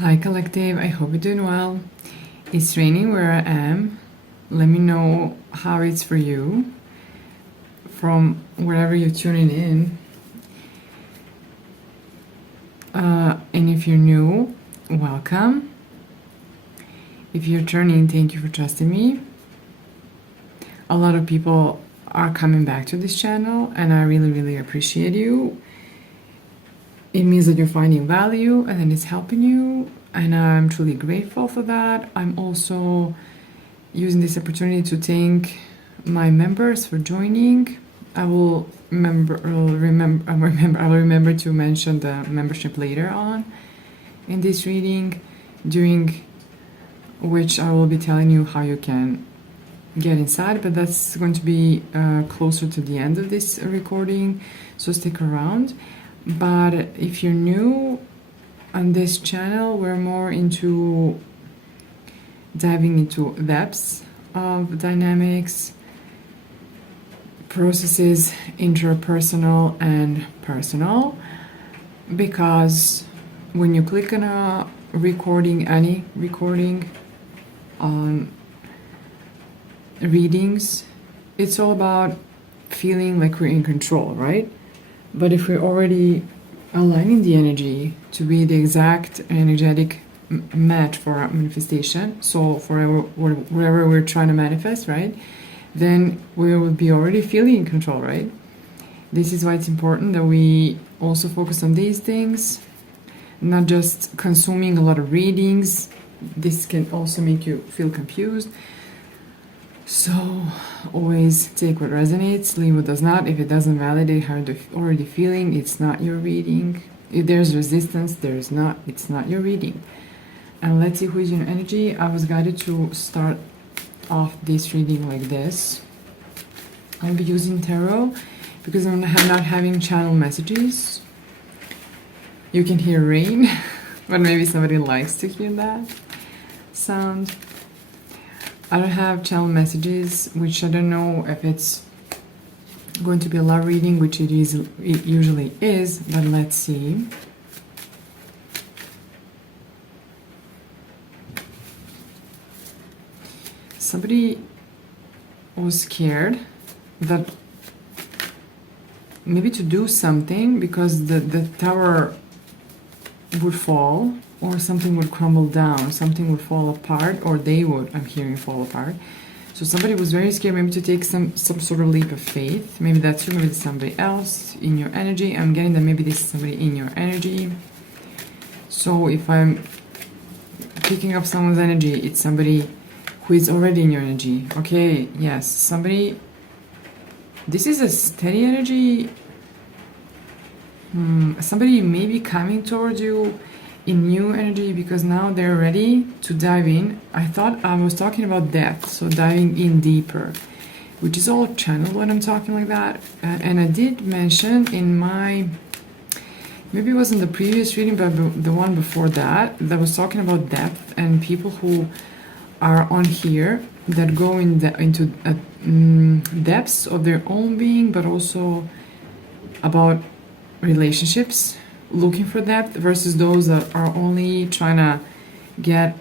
Hi Collective, I hope you're doing well. It's raining where I am. Let me know how it's for you from wherever you're tuning in. And if you're new, welcome. If you're turning, thank you for trusting me. A lot of people are coming back to this channel and I really appreciate you. It means that you're finding value and that it's helping you, and I'm truly grateful for that. I'm also using this opportunity to thank my members for joining. I will remember to mention the membership later on in this reading, during which I will be telling you how you can get inside, but that's going to be closer to the end of this recording, so stick around. But if you're new on this channel, we're more into diving into depths of dynamics, processes, interpersonal and personal, because when you click on a recording, any recording on readings, it's all about feeling like we're in control, right? But if we're already aligning the energy to be the exact energetic match for our manifestation, so for whatever we're trying to manifest, right, then we will be already feeling in control, right? This is why it's important that we also focus on these things, not just consuming a lot of readings. This can also make you feel confused. So always take what resonates, leave what does not. If it doesn't validate how you're already feeling, it's not your reading. If there's resistance, it's not your reading. And let's see who is in your energy. I was guided to start off this reading like this. I'll be using tarot because I'm not having channel messages. You can hear rain, but maybe somebody likes to hear that sound. I don't have channel messages, which I don't know if it's going to be a love reading, which it usually is, but let's see. Somebody was scared that maybe to do something because the tower would fall, or something would crumble down, something would fall apart, or they would, I'm hearing, fall apart. So somebody was very scared maybe to take some sort of leap of faith. Maybe that's you, maybe it's somebody else in your energy. I'm getting that maybe this is somebody in your energy. So if I'm picking up someone's energy, it's somebody who is already in your energy. Okay, yes, somebody, this is a steady energy. Somebody may be coming towards you in new energy because now they're ready to dive in. I thought I was talking about depth, so diving in deeper, which is all channeled when I'm talking like that. And I did mention in my, maybe it wasn't the previous reading, but the one before that was talking about depth and people who are on here that go into depths of their own being, but also about relationships, looking for depth, versus those that are only trying to get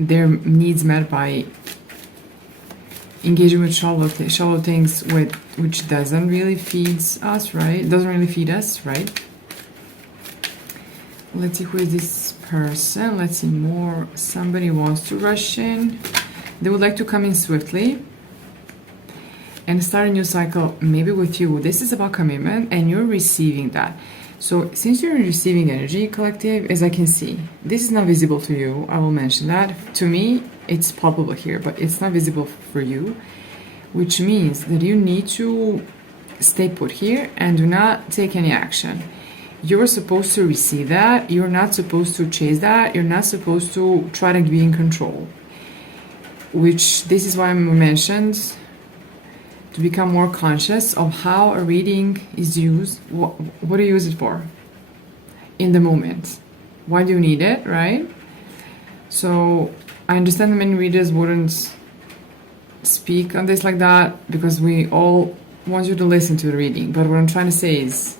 their needs met by engaging with shallow things, which doesn't really feed us, right? Doesn't really feed us, right? Let's see who is this person. Let's see more. Somebody wants to rush in. They would like to come in swiftly and start a new cycle, maybe with you. This is about commitment and you're receiving that. So since you're in receiving energy, Collective, as I can see, this is not visible to you. I will mention that. To me, it's palpable here, but it's not visible for you, which means that you need to stay put here and do not take any action. You're supposed to receive that. You're not supposed to chase that. You're not supposed to try to be in control, which this is why I mentioned to become more conscious of how a reading is used. What do you use it for in the moment? Why do you need it, right? So I understand that many readers wouldn't speak on this like that because we all want you to listen to the reading, but what I'm trying to say is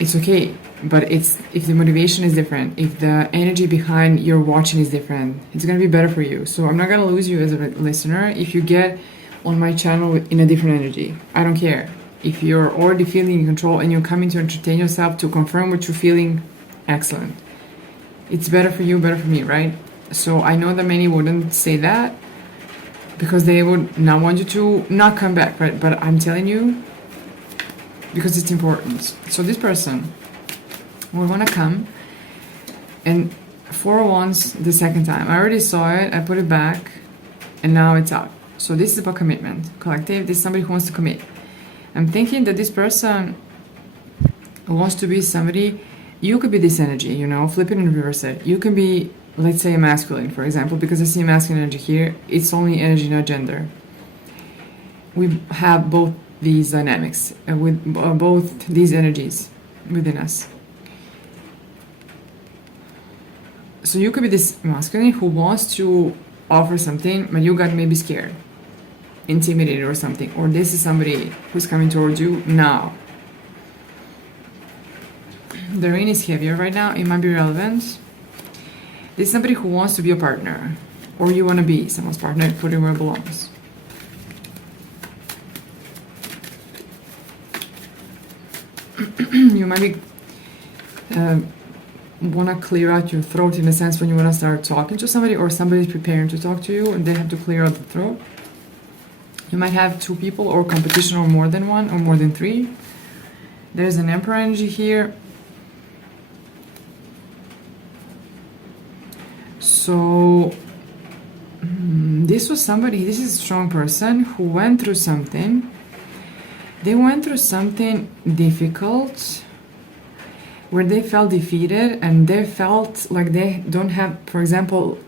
it's okay But it's if the motivation is different, if the energy behind your watching is different, it's gonna be better for you. So I'm not gonna lose you as a listener if you get on my channel in a different energy. I don't care. If you're already feeling in control and you're coming to entertain yourself to confirm what you're feeling, excellent. It's better for you, better for me, right? So I know that many wouldn't say that because they would not want you to not come back, right? But I'm telling you, because it's important. So this person will want to come, and for once, the second time. I already saw it, I put it back, and now it's out. So this is about commitment. Collective, this is somebody who wants to commit. I'm thinking that this person wants to be somebody, you could be this energy, you know, flip it and reverse it. You can be, let's say, a masculine, for example, because I see masculine energy here. It's only energy, not gender. We have both these dynamics, with both these energies within us. So you could be this masculine who wants to offer something, but you got maybe scared, intimidated or something. Or this is somebody who's coming towards you now. The rain is heavier right now. It might be relevant. This is somebody who wants to be a partner. Or you want to be someone's partner, put it where it belongs. You might be... want to clear out your throat in a sense when you want to start talking to somebody, or somebody's preparing to talk to you and they have to clear out the throat. You might have two people or competition, or more than one, or more than three. There's an emperor energy here. So this was somebody, this is a strong person who went through something. They went through something difficult where they felt defeated and they felt like they don't have, for example,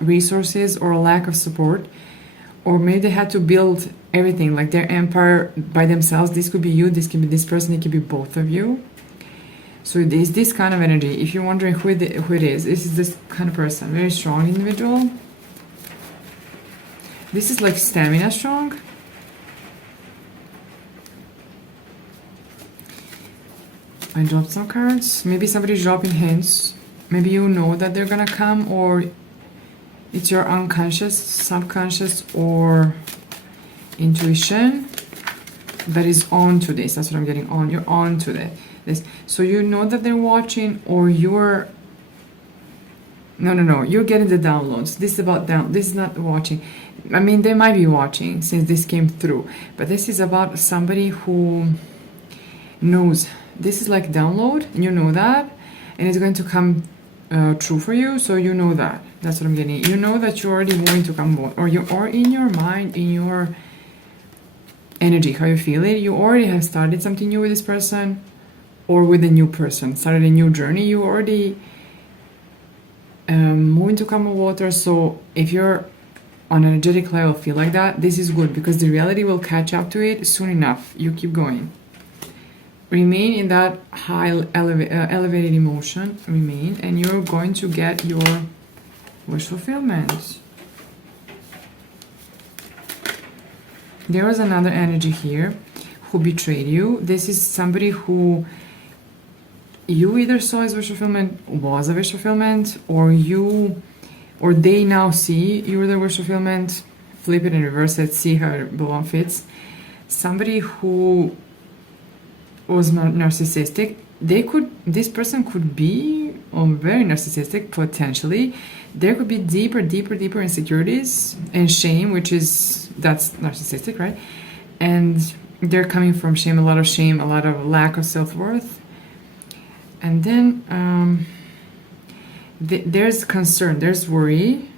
resources or a lack of support, or maybe they had to build everything, like their empire by themselves. This could be you, this could be this person, it could be both of you. So there's this kind of energy. If you're wondering who it is, this is this kind of person, very strong individual. This is like stamina strong. I dropped some cards. Maybe somebody's dropping hints. Maybe you know that they're gonna come, or it's your unconscious, subconscious, or intuition that is on to this. That's what I'm getting on. You're on to this. So you know that they're watching, or you're... No. You're getting the downloads. This is about This is not watching. I mean, they might be watching since this came through. But this is about somebody who knows. This is like download, and you know that, and it's going to come true for you. So you know that. That's what I'm getting. You know that you're already going to come, or in your mind, in your energy, how you feel it. You already have started something new with this person, or with a new person. Started a new journey. You already moving to calm water. So if you're on an energetic level, feel like that, this is good, because the reality will catch up to it soon enough. You keep going. Remain in that high elevated emotion, and you're going to get your wish fulfillment. There was another energy here who betrayed you. This is somebody who you either saw as wish fulfillment, was a wish fulfillment, or they now see you were the wish fulfillment. Flip it and reverse it, see how it fits. Somebody who was not narcissistic. This person could be very narcissistic, potentially. There could be deeper insecurities and shame, that's narcissistic, right? And they're coming from shame, a lot of lack of self-worth. And then there's concern, there's worry.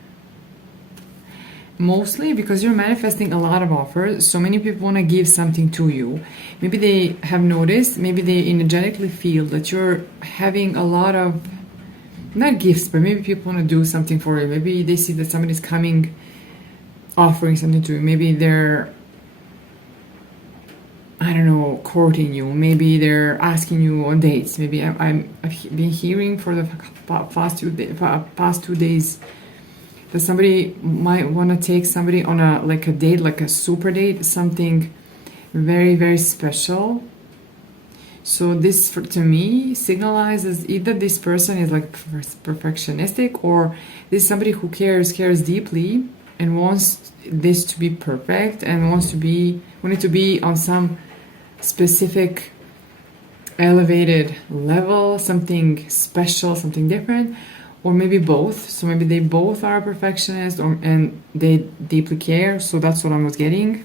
Mostly because you're manifesting a lot of offers. So many people want to give something to you. Maybe they have noticed, maybe they energetically feel that you're having a lot of, not gifts, but maybe people want to do something for you. Maybe they see that somebody's coming, offering something to you. Maybe they're, I don't know, courting you. Maybe they're asking you on dates. Maybe I've been hearing for the past 2 days that somebody might want to take somebody on a date, like a super date, something very, very special. So this, to me, signalizes either this person is like perfectionistic, or this is somebody who cares deeply and wants this to be perfect and want it to be on some specific elevated level, something special, something different, or maybe both. So maybe they both are perfectionists, and they deeply care. So that's what I was getting.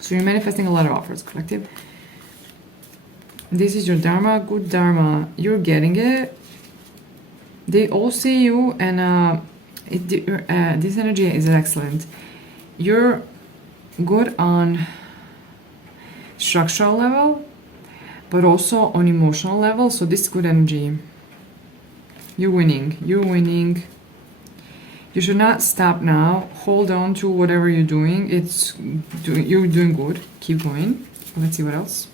So you're manifesting a lot of offers, collective. This is your dharma, good dharma. You're getting it. They all see you, and this energy is excellent. You're good on structural level, but also on emotional level. So this is good energy. You're winning. You're winning. You should not stop now. Hold on to whatever you're doing. You're doing good. Keep going. Let's see what else.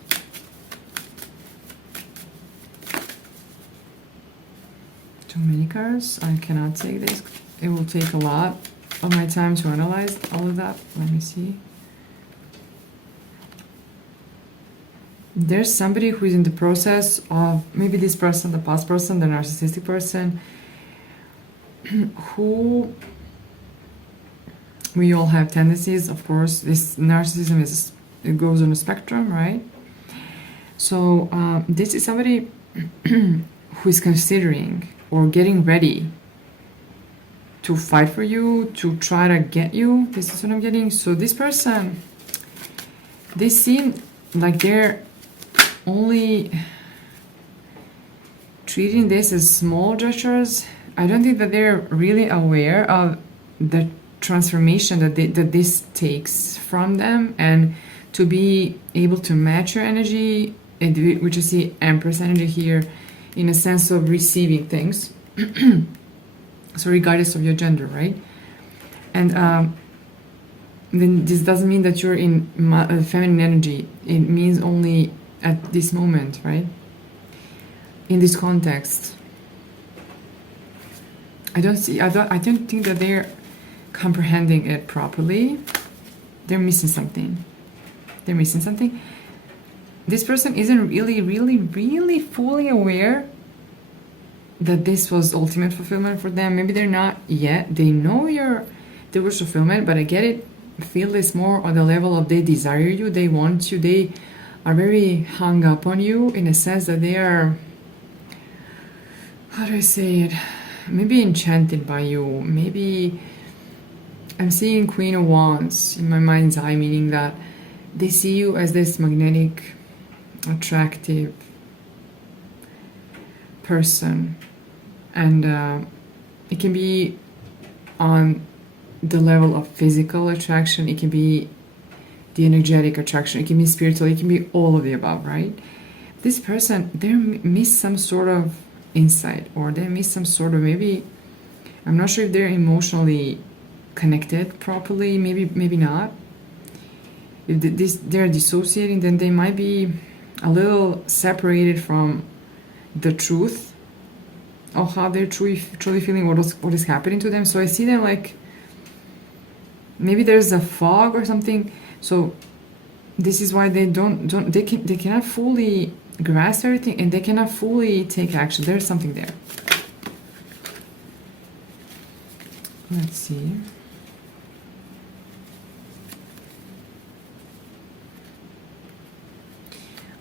Too many cards. I cannot take this. It will take a lot of my time to analyze all of that. Let me see. There's somebody who is in the process of, maybe this person, the past person, the narcissistic person, who, we all have tendencies, of course. This narcissism it goes on a spectrum, right? So this is somebody who is considering or getting ready to fight for you, to try to get you. This is what I'm getting. So this person, they seem like they're only treating this as small gestures. I don't think that they're really aware of the transformation that this takes from them, and to be able to match your energy, which I see Empress energy here, in a sense of receiving things. So regardless of your gender, right? And then this doesn't mean that you're in feminine energy. It means only at this moment, right? In this context, I don't think that they're comprehending it properly. They're missing something. This person isn't really fully aware that this was ultimate fulfillment for them. Maybe they're not yet. They know there was fulfillment, but I get it. Feel this more on the level of they desire you, they want you, they are very hung up on you, in a sense that they are, how do I say it, maybe enchanted by you. Maybe I'm seeing Queen of Wands in my mind's eye, meaning that they see you as this magnetic, attractive person, and it can be on the level of physical attraction, it can be the energetic attraction, it can be spiritual, it can be all of the above, right? This person, they miss some sort of insight, or they miss some sort of, maybe, I'm not sure if they're emotionally connected properly, maybe not. If they're dissociating, then they might be a little separated from the truth of how they're truly feeling, what is happening to them. So I see them like maybe there's a fog or something. So this is why they they cannot fully grasp everything, and they cannot fully take action. There's something there. Let's see.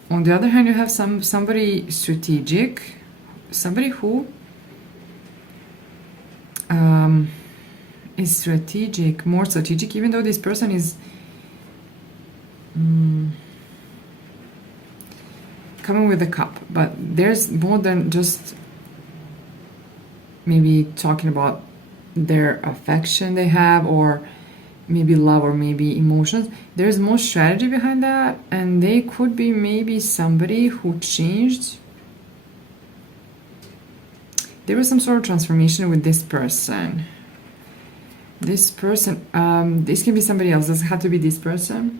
On the other hand, you have somebody strategic, somebody who is strategic, more strategic, even though this person is coming with a cup. But there's more than just maybe talking about their affection they have, or maybe love, or maybe emotions. There's more strategy behind that, and they could be maybe somebody who changed. There was some sort of transformation with this person. This person, this can be somebody else. It doesn't have to be this person.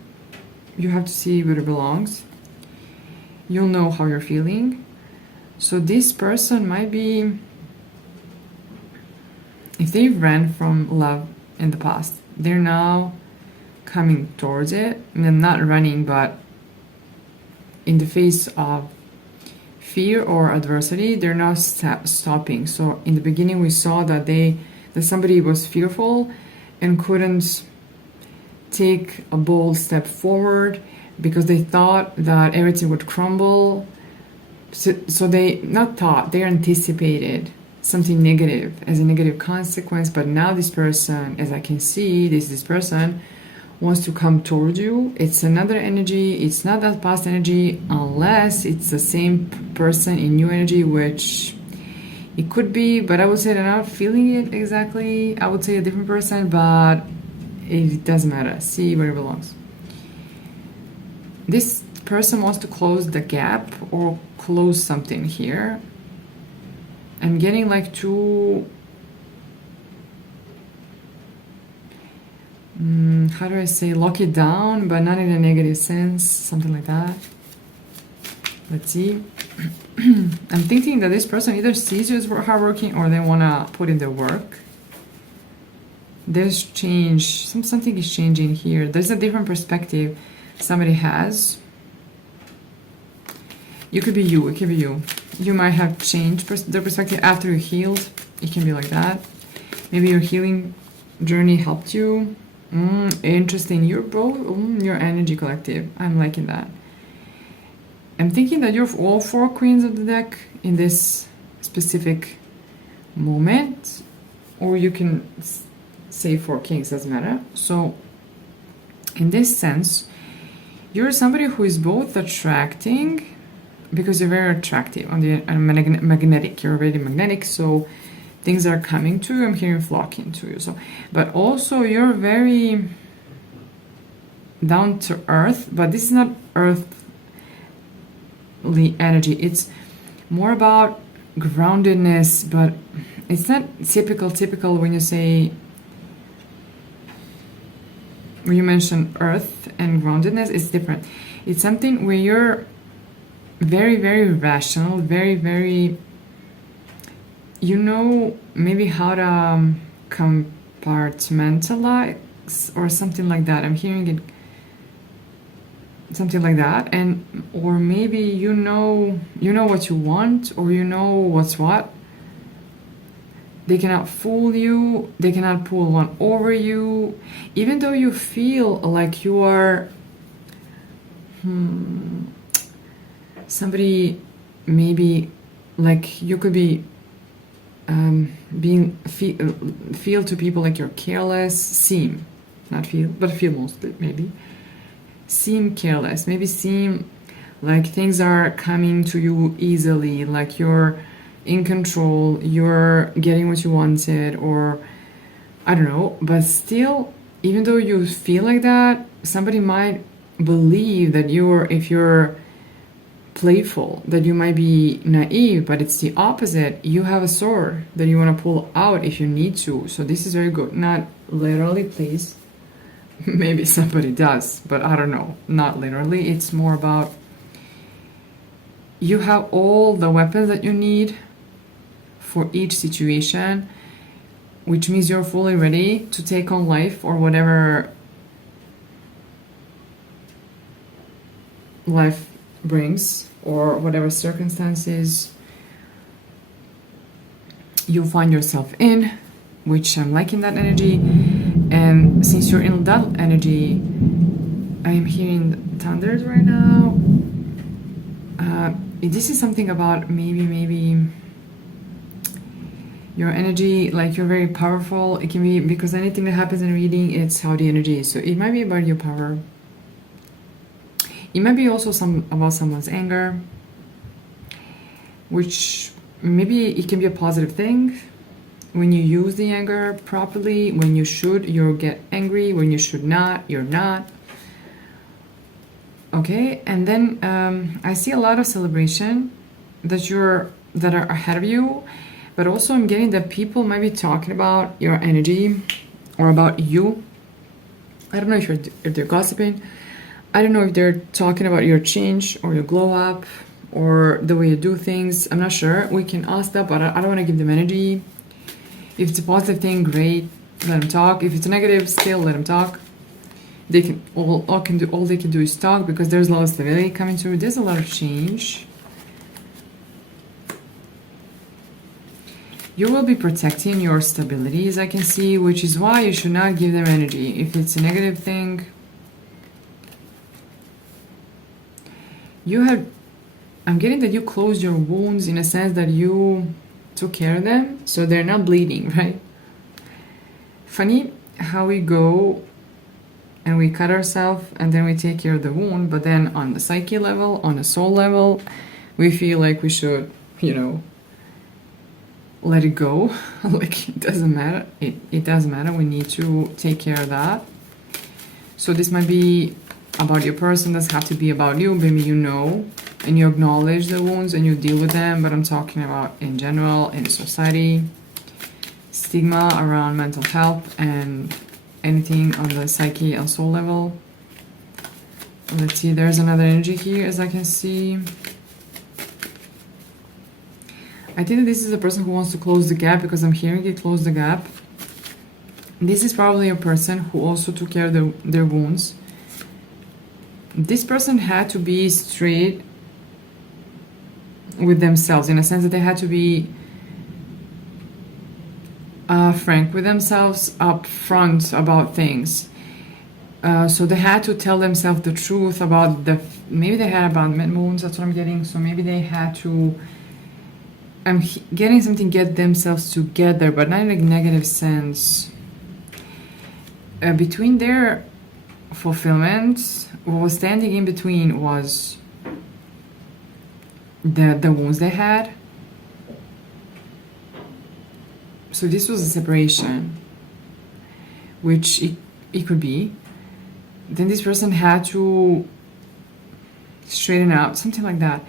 You have to see where it belongs. You'll know how you're feeling. So this person might be, if they ran from love in the past, they're now coming towards it. And not running, but in the face of fear or adversity, they're not stopping. So in the beginning, we saw that somebody was fearful and couldn't take a bold step forward because they thought that everything would crumble. So they not thought, they anticipated something negative as a negative consequence. But now this person, as I can see, this person wants to come towards you. It's another energy. It's not that past energy unless it's the same person in new energy, which it could be, but I would say they're not feeling it exactly. I would say a different person, but it doesn't matter. See where it belongs. This person wants to close the gap or close something here. I'm getting like two, how do I say, lock it down, but not in a negative sense, something like that. Let's see. I'm thinking that this person either sees you as hardworking or they want to put in the work. There's change. Something is changing here. There's a different perspective somebody has. You could be you. It could be you. You might have changed their perspective after you healed. It can be like that. Maybe your healing journey helped you. Interesting. You're both your energy collective. I'm liking that. I'm thinking that you're all four queens of the deck in this specific moment, or you can say four kings, doesn't matter. So in this sense, you're somebody who is both attracting, because you're very attractive on the magnetic. You're already magnetic, so things are coming to you. I'm hearing flocking to you. So, but also you're very down to earth, but this is not earthly energy. It's more about groundedness, but it's not typical when you say, when you mention earth and groundedness, it's different. It's something where you're very, very rational, very, very, you know, maybe how to compartmentalize or something like that. I'm hearing it, something like that. And or maybe you know what you want, or you know what's what. They cannot fool you. They cannot pull one over you, even though you feel like you are somebody, maybe like you could be feel to people like you're careless, seem, not feel, but feel mostly, maybe seem careless, maybe seem like things are coming to you easily, like you're in control, you're getting what you wanted, or I don't know. But still, even though you feel like that, somebody might believe that if you're playful, that you might be naive, but it's the opposite. You have a sword that you want to pull out if you need to. So this is very good. Not literally, please. Maybe somebody does, but I don't know. Not literally. It's more about you have all the weapons that you need for each situation, which means you're fully ready to take on life or whatever life brings, or whatever circumstances you find yourself in, which I'm liking that energy. And since you're in that energy, I'm hearing thunders right now. This is something about maybe your energy, like you're very powerful. It can be because anything that happens in reading, it's how the energy is. So it might be about your power. It might be also about someone's anger, which maybe it can be a positive thing when you use the anger properly. When you should, you'll get angry. When you should not, you're not. Okay, and then I see a lot of celebration that are ahead of you, but also I'm getting that people might be talking about your energy or about you. I don't know if they're gossiping. I don't know if they're talking about your change or your glow up or the way you do things. I'm not sure. We can ask that, but I don't want to give them energy. If it's a positive thing, great, let them talk. If it's a negative, still let them talk. They can all they can do is talk, because there's a lot of stability coming through. There's a lot of change. You will be protecting your stability, as I can see, which is why you should not give them energy. If it's a negative thing, I'm getting that you closed your wounds in a sense that you took care of them, so they're not bleeding, right? Funny how we go and we cut ourselves and then we take care of the wound, but then on the psyche level, on the soul level, we feel like we should, let it go. Like, it doesn't matter. It doesn't matter. We need to take care of that. So this might be about your person, doesn't have to be about you. Maybe and you acknowledge the wounds and you deal with them, but I'm talking about in general, in society, stigma around mental health and anything on the psyche and soul level. Let's see, there's another energy here, as I can see. I think that this is a person who wants to close the gap, because I'm hearing it close the gap. This is probably a person who also took care of their wounds. This person had to be straight with themselves, in a sense that they had to be frank with themselves up front about things. So they had to tell themselves the truth about maybe they had abandonment wounds, that's what I'm getting. So maybe they had to, I'm getting something, get themselves together, but not in a negative sense. Between their fulfillment, what was standing in between was the wounds they had. So this was a separation, which it could be. Then this person had to straighten out, something like that.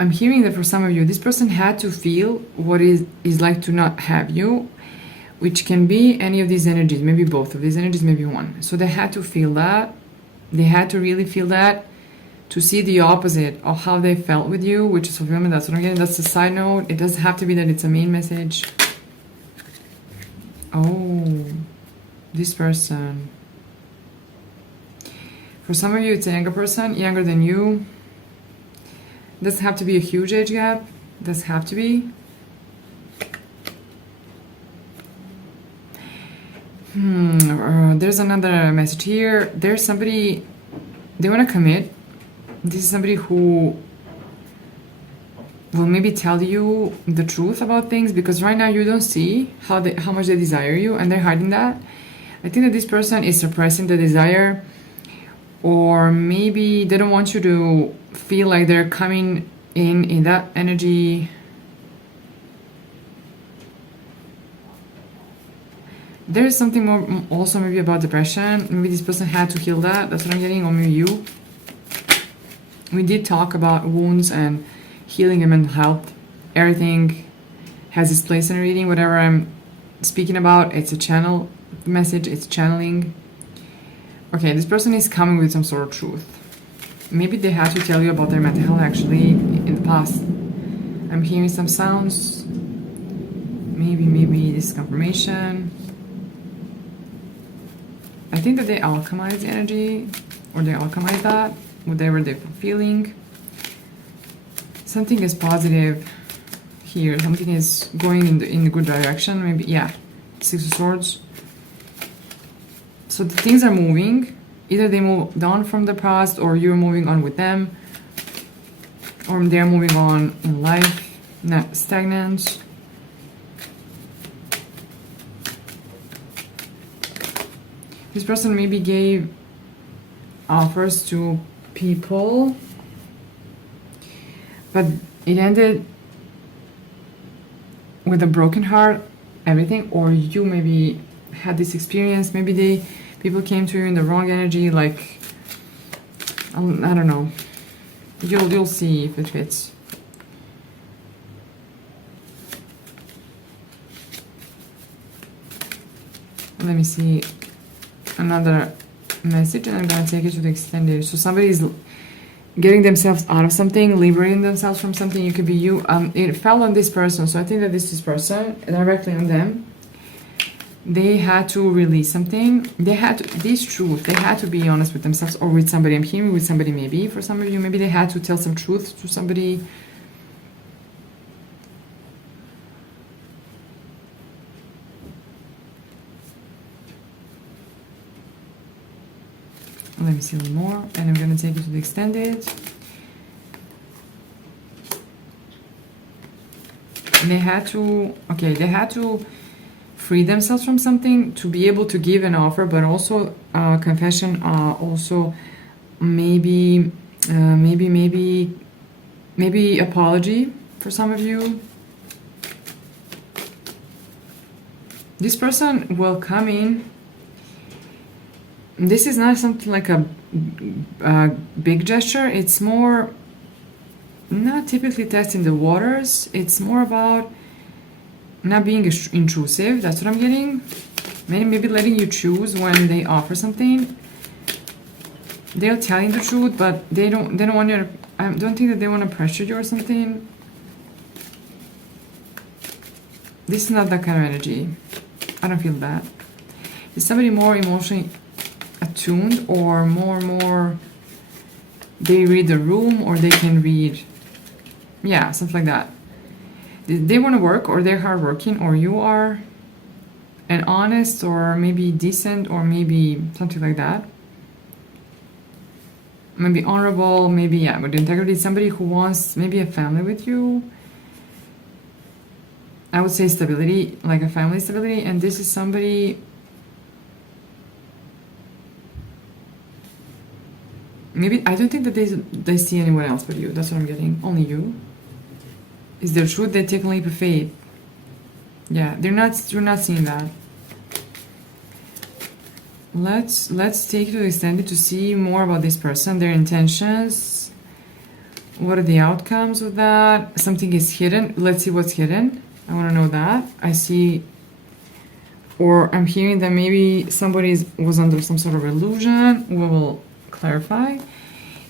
I'm hearing that for some of you, this person had to feel what it is like to not have you, which can be any of these energies, maybe both of these energies, maybe one. So they had to feel that. They had to really feel that, to see the opposite of how they felt with you, which is fulfillment. That's what I'm getting. That's a side note. It doesn't have to be that it's a main message. Oh, this person. For some of you, it's a younger person, younger than you. Doesn't have to be a huge age gap. Doesn't have to be. There's another message here. There's somebody, they want to commit. This is somebody who will maybe tell you the truth about things, because right now you don't see how much they desire you, and they're hiding that. I think that this person is suppressing the desire, or maybe they don't want you to feel like they're coming in that energy. There is something more also maybe about depression. Maybe this person had to heal that. That's what I'm getting, or maybe you. We did talk about wounds and healing and mental health. Everything has its place in a reading. Whatever I'm speaking about, it's a channel message, it's channeling. Okay, this person is coming with some sort of truth. Maybe they had to tell you about their mental health actually in the past. I'm hearing some sounds. Maybe this is confirmation. I think that they alchemize the energy, or they alchemize that, whatever they're feeling. Something is positive here. Something is going in the good direction. Maybe, yeah. Six of Swords. So the things are moving. Either they moved on from the past, or you're moving on with them, or they're moving on in life, not stagnant. This person maybe gave offers to people, but it ended with a broken heart, everything. Or you maybe had this experience. Maybe people came to you in the wrong energy. Like, I don't know. You'll see if it fits. Let me see another message, and I'm gonna take it to the extended. So somebody is getting themselves out of something, liberating themselves from something. It could be you. It fell on this person, so I think that this person, directly on them, they had to release something. They had to, this truth, they had to be honest with themselves or with somebody. I'm hearing with somebody, maybe for some of you, maybe they had to tell some truth to somebody Let me see a little more. And I'm going to take it to the extended. And they had to free themselves from something to be able to give an offer, but also confession, also maybe apology for some of you. This person will come in. This is not something like a big gesture. It's more not typically testing the waters. It's more about not being intrusive. That's what I'm getting. Maybe letting you choose when they offer something. They're telling the truth, but they don't want you to, I don't think that they want to pressure you or something. This is not that kind of energy. I don't feel that. Is somebody more emotionally attuned, or more they read the room, or they can read, yeah, something like that. They want to work, or they're hardworking, or you are, and honest, or maybe decent, or maybe something like that. Maybe honorable, maybe, yeah, with integrity. Somebody who wants maybe a family with you. I would say stability, like a family stability. And this is somebody, maybe, I don't think that they see anyone else but you. That's what I'm getting. Only you. Is there truth? They take a leap of faith. Yeah, you're not seeing that. Let's take it to the extended to see more about this person, their intentions. What are the outcomes of that? Something is hidden. Let's see what's hidden. I want to know that. I see, or I'm hearing that maybe somebody was under some sort of illusion. We will clarify.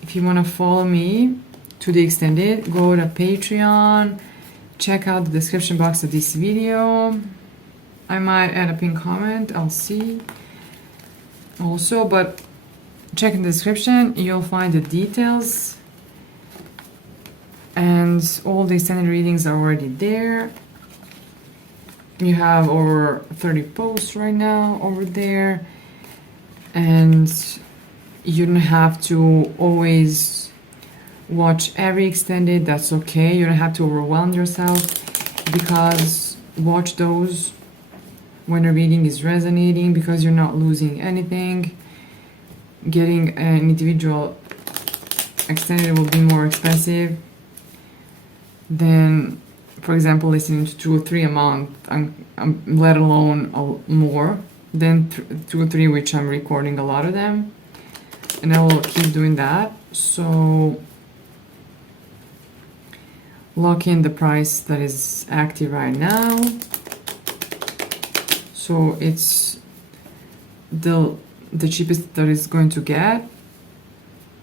If you want to follow me to the extended, go to Patreon. Check out the description box of this video. I might add a pinned comment. I'll see. Also, but check in the description. You'll find the details. And all the extended readings are already there. You have over 30 posts right now over there, and you don't have to always watch every extended. That's okay. You don't have to overwhelm yourself, because watch those when the reading is resonating, because you're not losing anything. Getting an individual extended will be more expensive than, for example, listening to 2 or 3 a month, let alone more than 2 or 3, which I'm recording a lot of them, and I will keep doing that. So lock in the price that is active right now. So it's the cheapest that is going to get,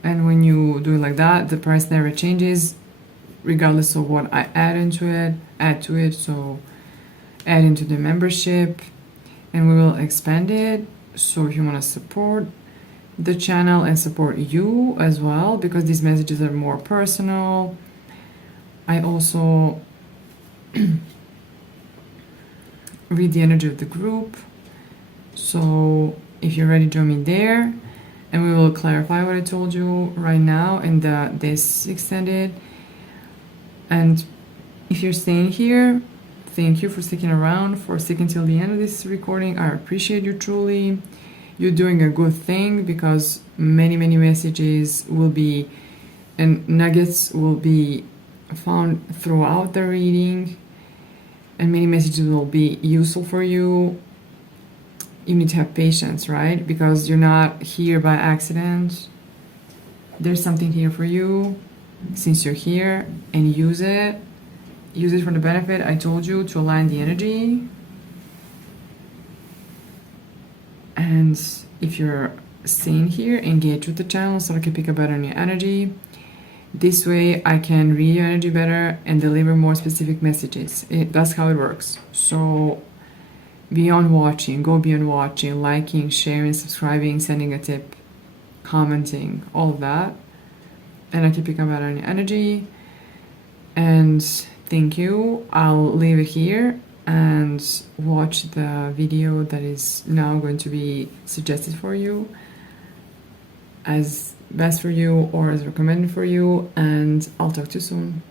and when you do it like that, the price never changes, regardless of what I add to it. So add into the membership, and we will expand it. So if you want to support the channel and support you as well, because these messages are more personal, I also read the energy of the group. So if you're ready, join me there, and we will clarify what I told you right now in this extended. And if you're staying here, thank you for sticking around, for sticking till the end of this recording. I appreciate you truly. You're doing a good thing, because many messages will be, and nuggets will be found throughout the reading, and many messages will be useful for you. You need to have patience, right? Because you're not here by accident. There's something here for you since you're here, and use it for the benefit. I told you to align the energy. And if you're staying here, engage with the channel so I can pick up better on your energy. This way I can read your energy better and deliver more specific messages. That's how it works. So beyond watching, go beyond watching, liking, sharing, subscribing, sending a tip, commenting, all of that, and I can pick up better on your energy. And thank you. I'll leave it here and watch the video that is now going to be suggested for you. as best for you or as recommended for you, and I'll talk to you soon.